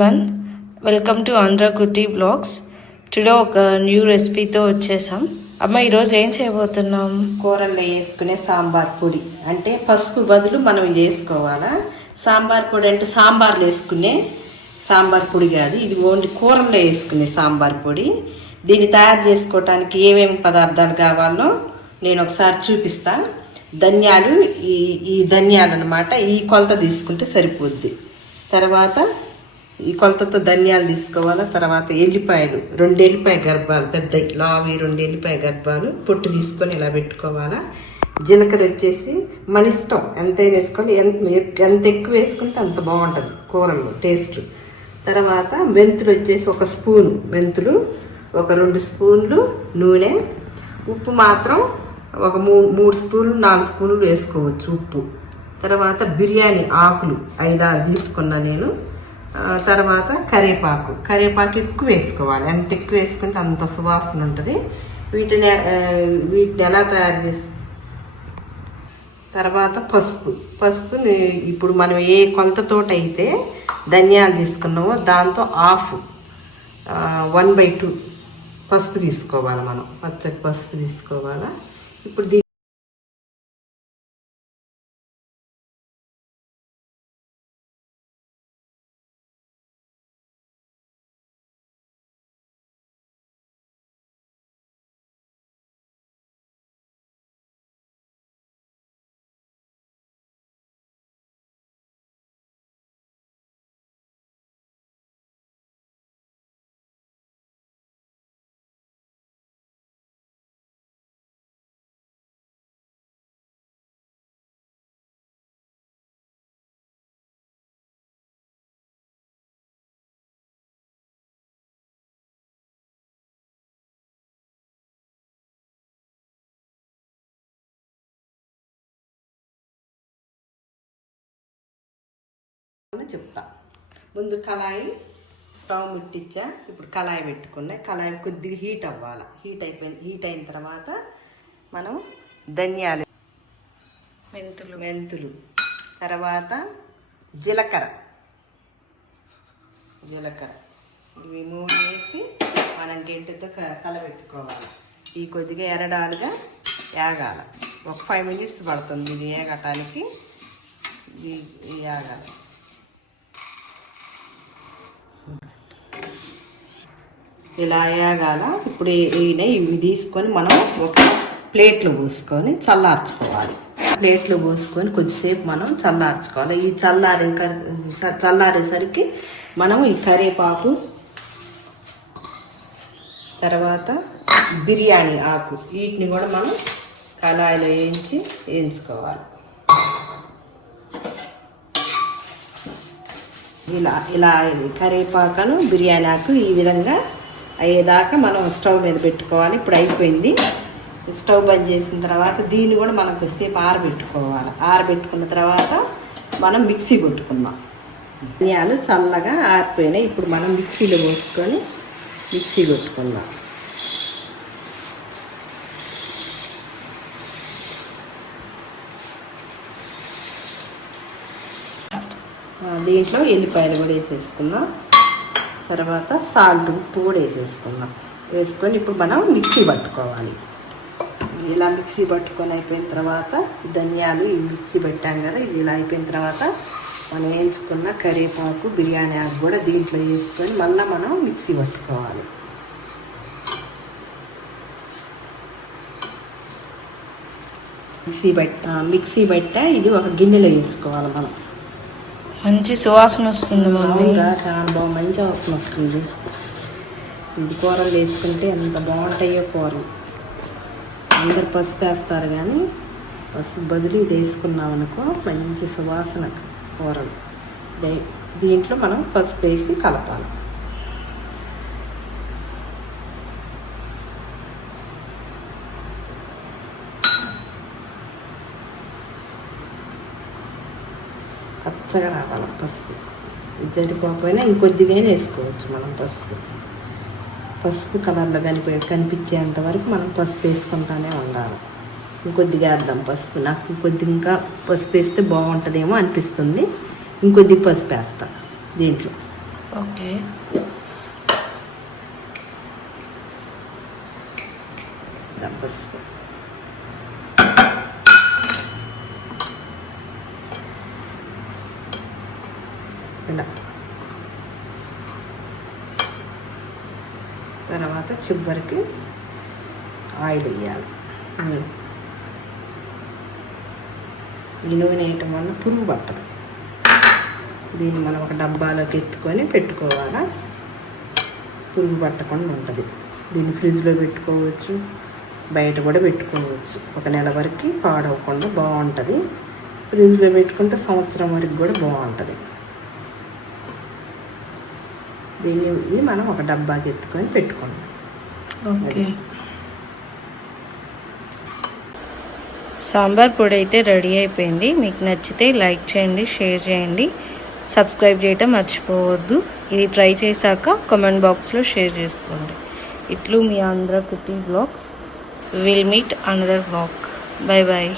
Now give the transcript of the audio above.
One welcome to Andhra కుటీ blogs today ఒక new రెసిపీతో వచ్చేసాం. అమ్మ ఈరోజు ఏం చేయబోతున్నాం? కూరల్లో వేసుకునే సాంబార్ పొడి. అంటే పసుపు బదులు మనం ఇది వేసుకోవాలా? సాంబార్ పొడి అంటే సాంబార్లో వేసుకునే సాంబార్ పొడి కాదు. ఇది ఓన్లీ కూరల్లో వేసుకునే సాంబార్ పొడి. దీన్ని తయారు చేసుకోవటానికి ఏమేమి పదార్థాలు కావాలో నేను ఒకసారి చూపిస్తా. ధనియాలు ఈ ఈ ధనియాలు అనమాట ఈ కొలత తీసుకుంటే సరిపోద్ది. తర్వాత ఈ కొలతతో ధనియాలు తీసుకోవాలా? తర్వాత ఎల్లిపాయలు రెండు ఎల్లిపాయ గర్భాలు పెద్ద లావి రెండు ఎల్లిపాయ గర్భాలు పొట్టు తీసుకొని ఇలా పెట్టుకోవాలా? జీలకర్ర వచ్చేసి మన ఇష్టం. ఎంతైనా వేసుకోండి. ఎంత ఎంత ఎక్కువ వేసుకుంటే అంత బాగుంటుంది కూరల్లో టేస్ట్. తర్వాత మెంతులు వచ్చేసి ఒక స్పూను. మెంతులు ఒక రెండు స్పూన్లు నూనె. ఉప్పు మాత్రం ఒక మూ మూడు స్పూన్లు నాలుగు స్పూన్లు వేసుకోవచ్చు ఉప్పు. తర్వాత బిర్యానీ ఆకులు ఐదారు తీసుకున్నా నేను. తర్వాత కరివేపాకు కరివేపాకు ఎక్కువ వేసుకోవాలి. ఎంత ఎక్కువ వేసుకుంటే అంత సువాసన ఉంటుంది. వీటిని వీటిని ఎలా తయారు చేసు తర్వాత పసుపు. పసుపుని ఇప్పుడు మనం ఏ కొలతతోటి అయితే ధనియాలు తీసుకున్నామో దాంతో హాఫ్ వన్ బై టూ పసుపు తీసుకోవాలి మనం. పచ్చడి పసుపు తీసుకోవాలి. ఇప్పుడు దీ చెప్తా. ముందు కళాయి స్టవ్ ముట్టించా. ఇప్పుడు కళాయి పెట్టుకున్నా. కళాయి కొద్దిగా హీట్ అవ్వాలి. హీట్ అయిపోయింది హీట్ అయిన తర్వాత మనం ధనియాలు మెంతులు. మెంతులు. తర్వాత జీలకర్ర. జీలకర్ర. ఇవి మూడు వేసి మనం గెంటితో క- కలబెట్టుకోవాలి. ఈ కొద్దిగా ఎరడాలుగా ఏగాల ఒక ఫైవ్ మినిట్స్ పడుతుంది ఇది ఏగటానికి. ఇది ఇది ఏగాలి ఇలా అయ్యాగాల ఇప్పుడు ఈయన ఇవి తీసుకొని మనం ఒక ప్లేట్లో పోసుకొని చల్లార్చుకోవాలి. ప్లేట్లో పోసుకొని కొద్దిసేపు మనం చల్లార్చుకోవాలి. ఈ చల్లారే చల్లారేసరికి మనం ఈ కరివేపాకు తర్వాత బిర్యానీ ఆకు వీటిని కూడా మనం కళాయిలో వేయించి వేయించుకోవాలి. ఇలా ఇలా కరివేపాకును బిర్యానీ ఆకు ఈ విధంగా అయ్యేదాకా మనం స్టవ్ మీద పెట్టుకోవాలి. ఇప్పుడు అయిపోయింది. స్టవ్ బంద్ చేసిన తర్వాత దీన్ని కూడా మనం కొద్దిసేపు ఆరబెట్టుకోవాలి. ఆరబెట్టుకున్న తర్వాత మనం మిక్సీ కొట్టుకుందాం. ధనియాలు చల్లగా ఆరిపోయినాయి. ఇప్పుడు మనం మిక్సీలో పోసుకొని మిక్సీ కొట్టుకుందాం. దీంట్లో ఎల్లిపాయలు కూడా వేసేసుకుందాం. తర్వాత సాల్ట్ ఉప్పు కూడా వేసేసుకుందాం వేసుకొని ఇప్పుడు మనం మిక్సీ పట్టుకోవాలి. ఇలా మిక్సీ పట్టుకొని అయిపోయిన తర్వాత ధనియాలు ఇవి మిక్సీ పెట్టాం కదా ఇది ఇలా అయిపోయిన తర్వాత మనం వేయించుకున్న కరివేపాకు బిర్యానీ ఆకు కూడా దీంట్లో వేసుకొని మళ్ళీ మనం మిక్సీ పట్టుకోవాలి. మిక్సీ పెట్ట మిక్సీ పెట్ట ఇది ఒక గిన్నెలో వేసుకోవాలి మనం. మంచి సువాసన వస్తుంది మమ్మీ. చాలా బాగా మంచి వాసన వస్తుంది. ఇది కూరలు వేసుకుంటే ఎంత బాగుంటాయో కూరలు. అందరు పసుపు వేస్తారు కానీ పసుపు బదులు ఇది వేసుకున్నాం అనుకో మంచి సువాసన కూరలు. దే- దీంట్లో మనం పసుపు వేసి కలపాలి. పచ్చగా రావాలి పసుపు. ఇది సరిపోకపోయినా ఇంకొద్దిగా వేసుకోవచ్చు మనం పసుపు. పసుపు కలర్లో కనిపి కనిపించేంత వరకు మనం పసుపు వేసుకుంటానే ఉండాలి. ఇంకొద్దిగా వేద్దాం పసుపు. నాకు ఇంకొద్ది ఇంకా పసుపు వేస్తే బాగుంటుందేమో అనిపిస్తుంది. ఇంకొద్ది పసుపు వేస్తా దీంట్లో. ఓకే. పసుపు. ఇలా తర్వాత చివరికి ఆయిల్ వేయాలి. నూనె. ఈ నూనె వేయటం వల్ల పురుగు పట్టదు. దీన్ని మనం ఒక డబ్బాలోకి ఎత్తుకొని పెట్టుకోవాలా? పురుగు పట్టకుండా ఉంటుంది. దీన్ని ఫ్రిడ్జ్లో పెట్టుకోవచ్చు బయట కూడా పెట్టుకోవచ్చు. ఒక నెల వరకు పాడవకుండా బాగుంటుంది. ఫ్రిడ్జ్లో పెట్టుకుంటే సంవత్సరం వరకు కూడా బాగుంటుంది. దీన్ని మనం ఒక డబ్బాకి ఎత్తుకొని పెట్టుకుందాం. ఓకే. సాంబార్ పొడి అయితే రెడీ అయిపోయింది. మీకు నచ్చితే లైక్ చేయండి షేర్ చేయండి. సబ్స్క్రైబ్ చేయటం మర్చిపోవద్దు. ఇది ట్రై చేశాక కామెంట్ బాక్స్లో షేర్ చేసుకోండి. ఇట్లు మీ Andhra cooking blogs. Will meet another blog bye bye